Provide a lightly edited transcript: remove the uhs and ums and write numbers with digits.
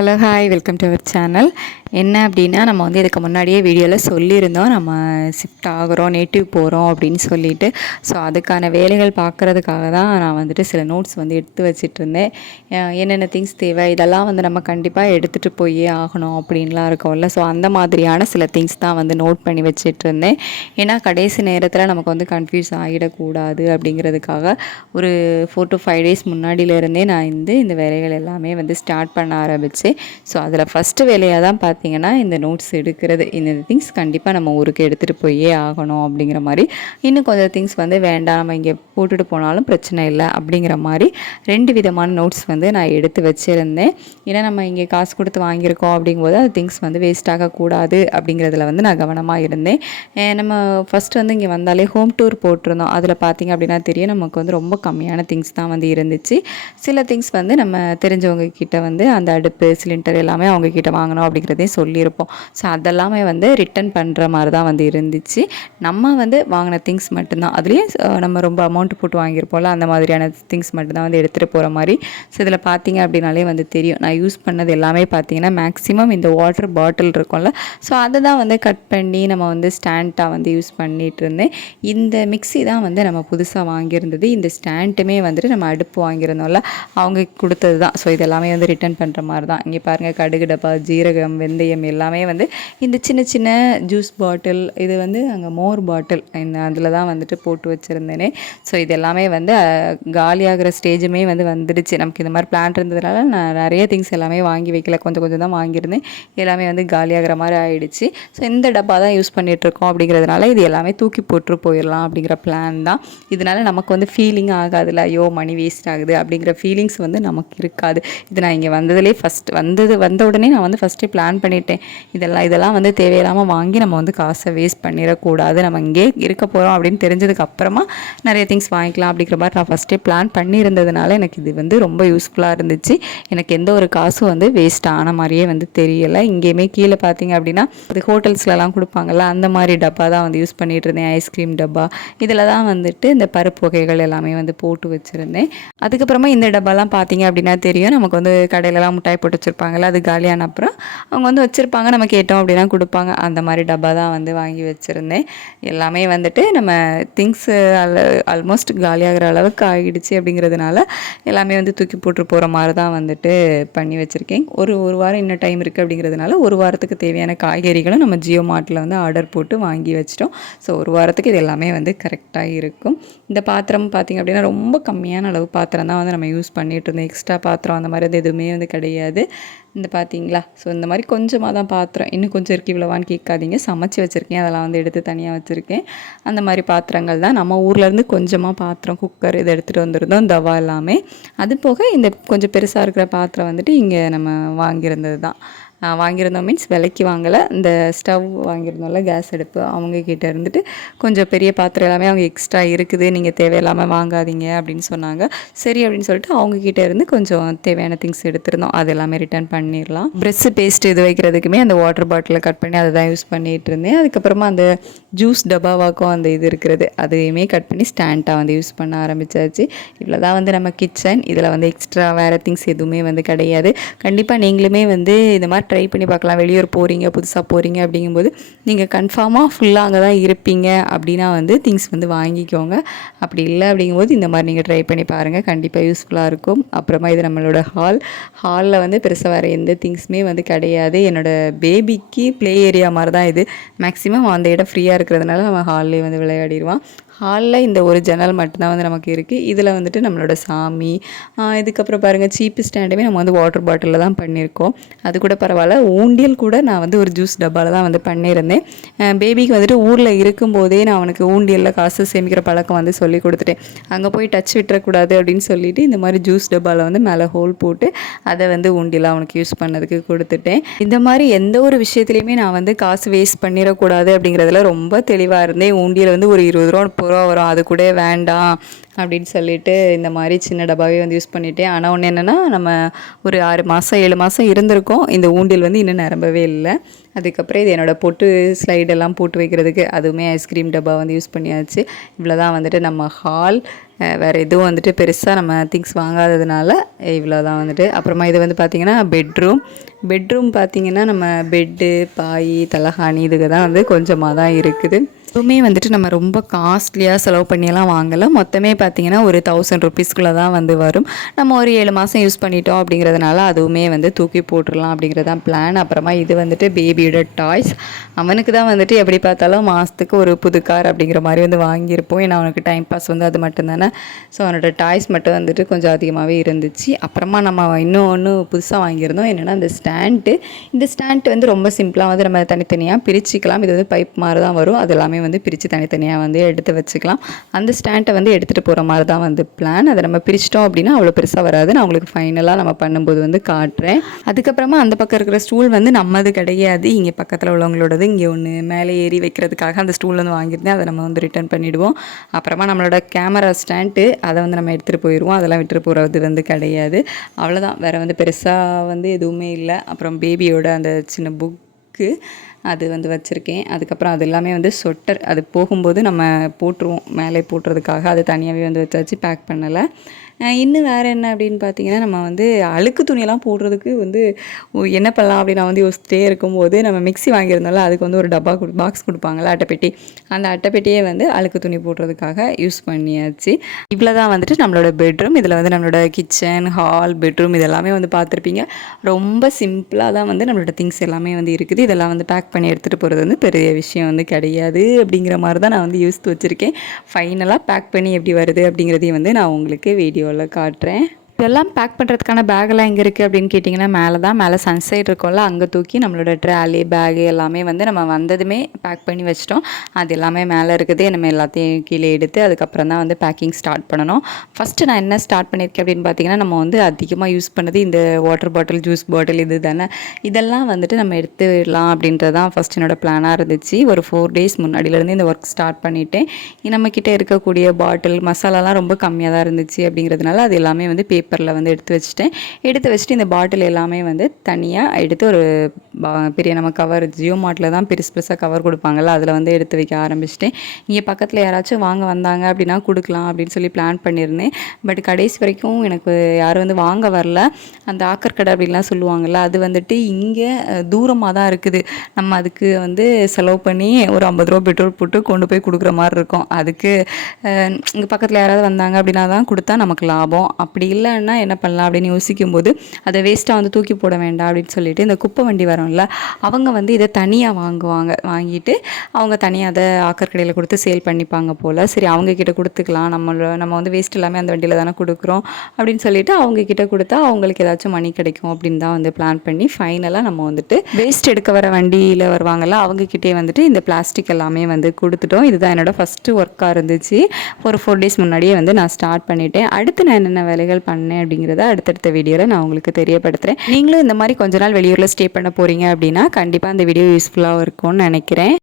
Hello hi welcome to our channel. என்ன அப்படின்னா நம்ம வந்து இதுக்கு முன்னாடியே வீடியோவில் சொல்லியிருந்தோம், நம்ம ஷிஃப்ட் ஆகிறோம், நேட்டிவ் போகிறோம் அப்படின்னு சொல்லிட்டு. ஸோ அதுக்கான வேலைகள் பார்க்குறதுக்காக தான் நான் வந்துட்டு சில நோட்ஸ் வந்து எடுத்து வச்சுட்டு இருந்தேன். என்னென்ன திங்ஸ் தேவை இதெல்லாம் வந்து நம்ம கண்டிப்பாக எடுத்துகிட்டு போயே ஆகணும் அப்படின்லாம் இருக்கோம்ல. ஸோ அந்த மாதிரியான சில திங்ஸ் தான் வந்து நோட் பண்ணி வச்சுட்டு இருந்தேன். ஏன்னா கடைசி நேரத்தில் நமக்கு வந்து கன்ஃபியூஸ் ஆகிடக்கூடாது அப்படிங்கிறதுக்காக ஒரு 4 to 5 days முன்னாடியிலேருந்தே நான் இந்த வேலைகள் எல்லாமே வந்து ஸ்டார்ட் பண்ண ஆரம்பித்தேன். ஸோ அதில் ஃபஸ்ட்டு வேலையாக தான் பார்த்தீங்கன்னா இந்த நோட்ஸ் எடுக்கிறது. இந்த திங்ஸ் கண்டிப்பாக நம்ம ஊருக்கு எடுத்துகிட்டு போயே ஆகணும் அப்படிங்கிற மாதிரி. இன்னும் கொஞ்சம் திங்ஸ் வந்து வேண்டாம், நம்ம இங்கே போட்டுட்டு போனாலும் பிரச்சனை இல்லை அப்படிங்கிற மாதிரி 2 விதமான நோட்ஸ் வந்து நான் எடுத்து வச்சுருந்தேன். ஏன்னா நம்ம இங்கே காசு கொடுத்து வாங்கியிருக்கோம் அப்படிங்கும்போது அது திங்ஸ் வந்து வேஸ்ட் ஆகக்கூடாது அப்படிங்கிறதுல வந்து நான் கவனமாக இருந்தேன். நம்ம ஃபஸ்ட்டு வந்து இங்கே வந்தாலே ஹோம் டூர் போட்டிருந்தோம். அதில் பார்த்திங்க அப்படின்னா தெரியும், நமக்கு வந்து ரொம்ப கம்மியான திங்ஸ் தான் வந்து இருந்துச்சு. சில திங்ஸ் வந்து நம்ம தெரிஞ்சவங்க கிட்ட வந்து அந்த அடுப்பு சிலிண்டர் எல்லாமே அவங்கக்கிட்ட வாங்கணும் அப்படிங்கிறதையும் சொல்லியிருப்போம். ஸோ அதெல்லாமே வந்து ரிட்டன் பண்ணுற மாதிரி தான் வந்து இருந்துச்சு. நம்ம வந்து வாங்கின திங்ஸ் மட்டும்தான், அதுலேயும் நம்ம ரொம்ப அமௌண்ட் போட்டு வாங்கியிருப்போம்ல, அந்த மாதிரியான திங்ஸ் மட்டும்தான் வந்து எடுத்துகிட்டு போகிற மாதிரி. ஸோ இதில் பார்த்தீங்க அப்படின்னாலே வந்து தெரியும், நான் யூஸ் பண்ணது எல்லாமே பார்த்தீங்கன்னா மேக்ஸிமம் இந்த வாட்டர் பாட்டில் இருக்கும்ல, ஸோ அதை தான் வந்து கட் பண்ணி நம்ம வந்து ஸ்டாண்டாக வந்து யூஸ் பண்ணிகிட்டு இருந்தேன். இந்த மிக்ஸி தான் வந்து நம்ம புதுசாக வாங்கியிருந்தது. இந்த ஸ்டாண்டுமே வந்துட்டு நம்ம அடுப்பு வாங்கியிருந்தோம்ல, அவங்க கொடுத்தது தான். ஸோ இதெல்லாமே வந்து ரிட்டன் பண்ணுற மாதிரி தான். இங்கே பாருங்கள், கடுகு டப்பா, ஜீரகம், வெந்தயம் எல்லாமே வந்து இந்த சின்ன சின்ன ஜூஸ் பாட்டில், இது வந்து அங்கே மோர் பாட்டில், அதில் தான் வந்துட்டு போட்டு வச்சுருந்தேனே. ஸோ இது எல்லாமே வந்து காலியாகிற ஸ்டேஜுமே வந்து வந்துடுச்சு. நமக்கு இந்த மாதிரி பிளான் இருந்ததுனால நான் நிறைய திங்ஸ் எல்லாமே வாங்கி வைக்கல, கொஞ்சம் கொஞ்சம் தான் வாங்கியிருந்தேன். எல்லாமே வந்து காலியாகிற மாதிரி ஆகிடுச்சு. ஸோ இந்த டப்பா தான் யூஸ் பண்ணிகிட்ருக்கோம் அப்படிங்கிறதுனால இது எல்லாமே தூக்கி போட்டு போயிடலாம் அப்படிங்கிற பிளான் தான். இதனால் நமக்கு வந்து ஃபீலிங் ஆகாதுல்ல, ஐயோ மணி வேஸ்ட் ஆகுது அப்படிங்கிற ஃபீலிங்ஸ் வந்து நமக்கு இருக்காது. இது நான் இங்கே வந்ததுலேயே வந்த உடனே நான் வந்து ஃபஸ்ட்டே பிளான் பண்ணிட்டேன், இதெல்லாம் வந்து தேவையில்லாமல் வாங்கி நம்ம வந்து காசை வேஸ்ட் பண்ணிடக்கூடாது, நம்ம இங்கே இருக்க போகிறோம் அப்படின்னு தெரிஞ்சதுக்கு அப்புறமா நிறைய திங்ஸ் வாங்கிக்கலாம் அப்படிங்கிற மாதிரி நான் ஃபஸ்ட்டே பிளான் பண்ணியிருந்ததுனால எனக்கு இது வந்து ரொம்ப யூஸ்ஃபுல்லாக இருந்துச்சு. எனக்கு எந்த ஒரு காசும் வந்து வேஸ்ட் ஆன மாதிரியே வந்து தெரியலை. இங்கேயுமே கீழே பார்த்தீங்க அப்படின்னா அது ஹோட்டல்ஸ்லலாம் கொடுப்பாங்கள்ல, அந்த மாதிரி டப்பா தான் வந்து யூஸ் பண்ணிகிட்டு இருந்தேன். ஐஸ்கிரீம் டப்பா, இதில் தான் வந்துட்டு இந்த பருப்பு வகைகள் எல்லாமே வந்து போட்டு வச்சுருந்தேன். அதுக்கப்புறமா இந்த டப்பாலாம் பார்த்தீங்க அப்படின்னா தெரியும், நமக்கு வந்து கடையிலலாம் மிட்டாய் போட்டு வச்சுருப்பாங்கள்ல, அது காலியான அப்புறம் அவங்க வந்து வச்சுருப்பாங்க, நம்ம கேட்டோம் அப்படின்னா கொடுப்பாங்க. அந்த மாதிரி டப்பா தான் வந்து வாங்கி வச்சுருந்தேன். எல்லாமே வந்துட்டு நம்ம திங்ஸு ஆல்மோஸ்ட் காலியாகிற அளவுக்கு ஆகிடுச்சு அப்படிங்கிறதுனால எல்லாமே வந்து தூக்கி போட்டு போகிற மாதிரி தான் வந்துட்டு பண்ணி வச்சுருக்கேன். ஒரு வாரம் இன்னும் டைம் இருக்குது அப்படிங்கிறதுனால ஒரு வாரத்துக்கு தேவையான காய்கறிகளும் நம்ம ஜியோ மார்ட்டில் வந்து ஆர்டர் போட்டு வாங்கி வச்சிட்டோம். ஸோ ஒரு வாரத்துக்கு இது எல்லாமே வந்து கரெக்டாக இருக்கும். இந்த பாத்திரம் பார்த்திங்க அப்படின்னா ரொம்ப கம்மியான அளவு பாத்திரம் தான் வந்து நம்ம யூஸ் பண்ணிகிட்டு இருந்தோம். எக்ஸ்ட்ரா பாத்திரம் அந்த மாதிரி எதுவுமே வந்து கிடையாது. இந்த பார்த்தீங்களா, ஸோ இந்த மாதிரி கொஞ்சமாக தான் பாத்திரம், இன்னும் கொஞ்சம் இருக்கு இவ்வளோவான்னு கேட்காதீங்க, சமைச்சு வச்சுருக்கேன், அதெல்லாம் வந்து எடுத்து தனியாக வச்சுருக்கேன். அந்த மாதிரி பாத்திரங்கள் தான். நம்ம ஊர்லேருந்து கொஞ்சமாக பாத்திரம், குக்கர் இதை எடுத்துகிட்டு வந்திருந்தோம், தவா எல்லாமே. அது போக இந்த கொஞ்சம் பெருசாக இருக்கிற பாத்திரம் வந்துட்டு இங்கே நம்ம வாங்கியிருந்தது தான். வாங்கியிருந்தோம் மீன்ஸ் விலைக்கு வாங்கலை, இந்த ஸ்டவ் வாங்கியிருந்தோம்ல, கேஸ் அடுப்பு, அவங்கக்கிட்ட இருந்துட்டு கொஞ்சம் பெரிய பாத்திரம் எல்லாமே அவங்க எக்ஸ்ட்ரா இருக்குது, நீங்கள் தேவையில்லாமல் வாங்காதீங்க அப்படின்னு சொன்னாங்க. சரி அப்படின்னு சொல்லிட்டு அவங்கக்கிட்ட இருந்து கொஞ்சம் தேவையான திங்ஸ் எடுத்திருந்தோம், அது எல்லாமே ரிட்டர்ன் பண்ணிடலாம். ப்ரெஷ்ஷு பேஸ்ட் இது வைக்கிறதுக்குமே அந்த வாட்டர் பாட்டிலை கட் பண்ணி அதை தான் யூஸ் பண்ணிகிட்டு இருந்தேன். அதுக்கப்புறமா அந்த ஜூஸ் டப்பாவாக்கும் அந்த இது இருக்கிறது, அதையுமே கட் பண்ணி ஸ்டாண்டாக வந்து யூஸ் பண்ண ஆரம்பித்தாச்சு. இவ்வளோ தான் வந்து நம்ம கிச்சன். இதில் வந்து எக்ஸ்ட்ரா வேறு திங்ஸ் எதுவுமே வந்து கிடையாது. கண்டிப்பாக நீங்களுமே வந்து இந்த மாதிரி ட்ரை பண்ணி பார்க்கலாம். வெளியூர் போகிறீங்க, புதுசாக போகிறீங்க அப்படிங்கும்போது நீங்கள் கன்ஃபார்மாக ஃபுல்லாக அங்கே தான் இருப்பீங்க அப்படின்னா வந்து திங்ஸ் வந்து வாங்கிக்கோங்க. அப்படி இல்லை அப்படிங்கும்போது இந்த மாதிரி நீங்கள் ட்ரை பண்ணி பாருங்கள், கண்டிப்பாக யூஸ்ஃபுல்லாக இருக்கும். அப்புறமா இது நம்மளோட ஹாலில் வந்து பெருசாக வேறு எந்த திங்ஸுமே வந்து கிடையாது. என்னோடய பேபிக்கு ப்ளே ஏரியா மாதிரி தான் இது. மேக்ஸிமம் அந்த இடம் ஃப்ரீயாக இருக்கிறதுனால நம்ம ஹால்லேயே வந்து விளையாடிடுவான். ஹாலில் இந்த ஒரு ஜன்னல் மட்டும்தான் வந்து நமக்கு இருக்குது. இதில் வந்துட்டு நம்மளோட சாமி, இதுக்கப்புறம் பாருங்கள் சீப்பு ஸ்டாண்டுமே நம்ம வந்து வாட்டர் பாட்டிலில் தான் பண்ணியிருக்கோம். அது கூட பரவாயில்ல. ஊண்டியல் கூட நான் வந்து ஒரு ஜூஸ் டப்பாவில் தான் வந்து பண்ணியிருந்தேன். பேபிக்கு வந்துட்டு ஊரில் இருக்கும்போதே நான் அவனுக்கு ஊண்டியலில் காசு சேமிக்கிற பழக்கம் வந்து சொல்லி கொடுத்துட்டேன். அங்கே போய் டச் விட்டுறக்கூடாது அப்படின்னு சொல்லிவிட்டு இந்த மாதிரி ஜூஸ் டப்பாவில் வந்து மேலே ஹோல் போட்டு அதை வந்து ஊண்டியலாக அவனுக்கு யூஸ் பண்ணதுக்கு கொடுத்துட்டேன். இந்த மாதிரி எந்த ஒரு விஷயத்துலையுமே நான் வந்து காசு வேஸ்ட் பண்ணிடக்கூடாது அப்படிங்கிறதுல ரொம்ப தெளிவாக இருந்தேன். ஊண்டியல் வந்து ஒரு 20 ரூபா வரும், அது கூட வேண்டாம் அப்படின்னு சொல்லிட்டு இந்த மாதிரி சின்ன டப்பாவே வந்து யூஸ் பண்ணிட்டேன். ஆனால் ஒன்று என்னென்னா, நம்ம ஒரு 6 மாதம் 7 மாதம் இருந்திருக்கோம், இந்த ஊண்டியல் வந்து இன்னும் நிரம்பவே இல்லை. அதுக்கப்புறம் இது என்னோடய பொட்டு ஸ்லைடெல்லாம் போட்டு வைக்கிறதுக்கு அதுவுமே ஐஸ்கிரீம் டப்பா வந்து யூஸ் பண்ணியாச்சு. இவ்வளோ தான் வந்துட்டு நம்ம ஹால். வேறு எதுவும் வந்துட்டு பெருசாக நம்ம திங்ஸ் வாங்காததுனால இவ்வளோ தான் வந்துட்டு. அப்புறமா இது வந்து பார்த்திங்கன்னா பெட்ரூம். பெட்ரூம் பார்த்திங்கன்னா நம்ம பெட்டு, பாய், தலகாணி இதுக்கு தான் வந்து கொஞ்சமாக தான் இருக்குது. எதுவுமே வந்துட்டு நம்ம ரொம்ப காஸ்ட்லியாக செலவு பண்ணியெல்லாம் வாங்கலை. மொத்தமே பார்த்திங்கன்னா ஒரு 1000 ருபீஸ்க்குள்ளே தான் வந்து வரும். நம்ம ஒரு 7 மாதம் யூஸ் பண்ணிட்டோம் அப்படிங்கிறதுனால அதுவுமே வந்து தூக்கி போட்டுடலாம் அப்படிங்கிறதான் பிளான். அப்புறமா இது வந்துட்டு பேபியோட டாய்ஸ். அவனுக்கு தான் வந்துட்டு எப்படி பார்த்தாலும் மாதத்துக்கு ஒரு புது கார் அப்படிங்கிற மாதிரி வந்து வாங்கியிருப்போம். ஏன்னா அவனுக்கு டைம் பாஸ் வந்து அது மட்டும்தானே. ஸோ அவனோட டாய்ஸ் மட்டும் வந்துட்டு கொஞ்சம் அதிகமாகவே இருந்துச்சு. அப்புறமா நம்ம இன்னொன்று புதுசாக வாங்கியிருந்தோம். என்னென்னா இந்த ஸ்டாண்டு வந்து ரொம்ப சிம்பிளாக வந்து நம்ம தனித்தனியாக பிரிச்சுக்கலாம். இது வந்து பைப் மாதிரி தான் வரும். அது எல்லாமே வந்து பிரித்து தனித்தனியாக வந்து எடுத்து வச்சுக்கலாம். அந்த ஸ்டாண்டை வந்து எடுத்துகிட்டு போகிற மாதிரி தான் வந்து பிளான். அதை நம்ம பிரிச்சிட்டோம் அப்படின்னா அவ்வளோ பெருசாக வராது. நான் உங்களுக்கு ஃபைனலாக நம்ம பண்ணும்போது வந்து காட்டுறேன். அதுக்கப்புறமா அந்த பக்கம் இருக்கிற ஸ்டூல் வந்து நம்மது கிடையாது, இங்கே பக்கத்தில் உள்ளவங்களோடது. இங்கே ஒன்று மேலே ஏறி வைக்கிறதுக்காக அந்த ஸ்டூல் வந்து வாங்கியிருந்தேன். அதை நம்ம வந்து ரிட்டர்ன் பண்ணிவிடுவோம். அப்புறமா நம்மளோட கேமரா ஸ்டாண்டு அதை வந்து நம்ம எடுத்துகிட்டு போயிடுவோம். அதெல்லாம் விட்டுட்டு போகிறது வந்து கிடையாது. அவ்வளோதான், வேறு வந்து பெருசாக வந்து எதுவுமே இல்லை. அப்புறம் பேபியோட அந்த சின்ன புக்கு அது வந்து வச்சுருக்கேன். அதுக்கப்புறம் அது எல்லாமே வந்து சொட்டர், அது போகும்போது நம்ம போட்டுருவோம் மேலே போட்டுறதுக்காக. அது தனியாகவே வந்து வச்சாச்சு, பேக் பண்ணலை. இன்னும் வேறு என்ன அப்படின்னு பார்த்தீங்கன்னா, நம்ம வந்து அழுக்கு துணியெல்லாம் போடுறதுக்கு வந்து என்ன பண்ணலாம் அப்படின்னு நான் வந்து யோசிச்சிட்டே இருக்கும்போது, நம்ம மிக்ஸி வாங்கியிருந்தாலும் அதுக்கு வந்து ஒரு டப்பா பாக்ஸ் கொடுப்பாங்கள்ல, அட்டைப்பெட்டி. அந்த அட்டைப்பெட்டியே வந்து அழுக்கு துணி போடுறதுக்காக யூஸ் பண்ணியாச்சு. இவ்வளோ தான் வந்துட்டு நம்மளோட பெட்ரூம். இதில் வந்து நம்மளோட கிச்சன், ஹால், பெட்ரூம் இதெல்லாமே வந்து பார்த்துருப்பீங்க. ரொம்ப சிம்பிளாக தான் வந்து நம்மளோட திங்ஸ் எல்லாமே வந்து இருக்குது. இதெல்லாம் வந்து பேக் பண்ணி எடுத்துகிட்டு போகிறது வந்து பெரிய விஷயம் வந்து கிடையாது அப்படிங்கிற மாதிரி தான் நான் வந்து யோசித்து வச்சுருக்கேன். ஃபைனலாக பேக் பண்ணி எப்படி வருது அப்படிங்கிறதையும் வந்து நான் உங்களுக்கு வீடியோவில் காட்டுறேன். இதெல்லாம் பேக் பண்ணுறதுக்கான பேக்கெல்லாம் எங்கே இருக்குது அப்படின்னு கேட்டிங்கன்னா, மேலே சன்சைட் இருக்கும்ல, அங்கே தூக்கி நம்மளோட ட்ராலி பேகு எல்லாமே வந்து நம்ம வந்ததுமே பேக் பண்ணி வச்சிட்டோம். அது எல்லாமே மேலே இருக்குது. நம்ம எல்லாத்தையும் கீழே எடுத்து அதுக்கப்புறம் தான் வந்து பேக்கிங் ஸ்டார்ட் பண்ணணும். ஃபஸ்ட்டு நான் என்ன ஸ்டார்ட் பண்ணியிருக்கேன் அப்படின்னு பார்த்தீங்கன்னா, நம்ம வந்து அதிகமாக யூஸ் பண்ணது இந்த வாட்டர் பாட்டில், ஜூஸ் பாட்டில் இது தானே. இதெல்லாம் வந்துட்டு நம்ம எடுத்துடலாம் அப்படின்றது தான் ஃபஸ்ட் என்னோடய பிளானாக இருந்துச்சு. ஒரு 4 டேஸ் முன்னாடியிலேருந்து இந்த ஒர்க் ஸ்டார்ட் பண்ணிவிட்டேன். நம்மக்கிட்ட இருக்கக்கூடிய பாட்டில் மசாலாலாம் ரொம்ப கம்மியாக தான் இருந்துச்சு அப்படிங்கிறதுனால அது எல்லாமே வந்து பேப்பரில் வந்து எடுத்து வச்சுட்டு இந்த பாட்டில் எல்லாமே வந்து தனியாக எடுத்து ஒரு பெரிய நம்ம கவர், ஜியோ மார்ட்டில் தான் பெருசாக கவர் கொடுப்பாங்கள்ல, அதில் வந்து எடுத்து வைக்க ஆரம்பிச்சிட்டேன். இங்கே பக்கத்தில் யாராச்சும் வாங்க வந்தாங்க அப்படின்னா கொடுக்கலாம் அப்படின்னு சொல்லி பிளான் பண்ணியிருந்தேன். பட் கடைசி வரைக்கும் எனக்கு யாரும் வந்து வாங்க வரல. அந்த ஆக்கர் கடை அப்படின்லாம் சொல்லுவாங்கள்ல, அது வந்துட்டு இங்கே தூரமாக தான் இருக்குது. நம்ம அதுக்கு வந்து செலவு பண்ணி ஒரு 50 ரூபா பெட்ரோல் போட்டு கொண்டு போய் கொடுக்குற மாதிரி இருக்கும். அதுக்கு இங்கே பக்கத்தில் யாராவது வந்தாங்க அப்படின்னா தான் கொடுத்தா நமக்கு லாபம். அப்படி இல்லைன்னா என்ன பண்ணலாம் அப்படின்னு யோசிக்கும்போது, அதை வேஸ்ட்டாக வந்து தூக்கி போட வேண்டாம் அப்படின்னு சொல்லிட்டு இந்த குப்பை வண்டி வரும்ல, அவங்க வந்து இதை தனியாக வாங்கிட்டு அவங்க தனியாக அதை ஆக்கர் கடையில் கொடுத்து சேல் பண்ணிப்பாங்க போல். சரி, அவங்கக்கிட்ட கொடுத்துக்கலாம், நம்ம வந்து வேஸ்ட் எல்லாமே அந்த வண்டியில் தானே கொடுக்குறோம் அப்படின்னு சொல்லிட்டு அவங்கக்கிட்ட கொடுத்தா அவங்களுக்கு ஏதாச்சும் மணி கிடைக்கும் அப்படின்னு தான் வந்து பிளான் பண்ணி ஃபைனலாக நம்ம வந்துட்டு வேஸ்ட் எடுக்க வர வண்டியில் வருவாங்கள்ல, அவங்கக்கிட்டே வந்துட்டு இந்த பிளாஸ்டிக் எல்லாமே வந்து கொடுத்துட்டோம். இதுதான் என்னோடய ஃபஸ்ட்டு ஒர்க்காக இருந்துச்சு. ஒரு 4 டேஸ் முன்னாடியே வந்து நான் ஸ்டார்ட் பண்ணிட்டேன். அடுத்து நான் என்னென்ன வேலைகள் பண்ணேன் அப்படிங்கிறத அடுத்தடுத்த வீடியோவில் நான் உங்களுக்கு தெரியப்படுத்துகிறேன். நீங்களும் இந்த மாதிரி கொஞ்ச நாள் வெளியூரில் ஸ்டே பண்ண போகிறீங்க அப்படின்னா கண்டிப்பாக அந்த வீடியோ யூஸ்ஃபுல்லாக இருக்கும்னு நினைக்கிறேன்.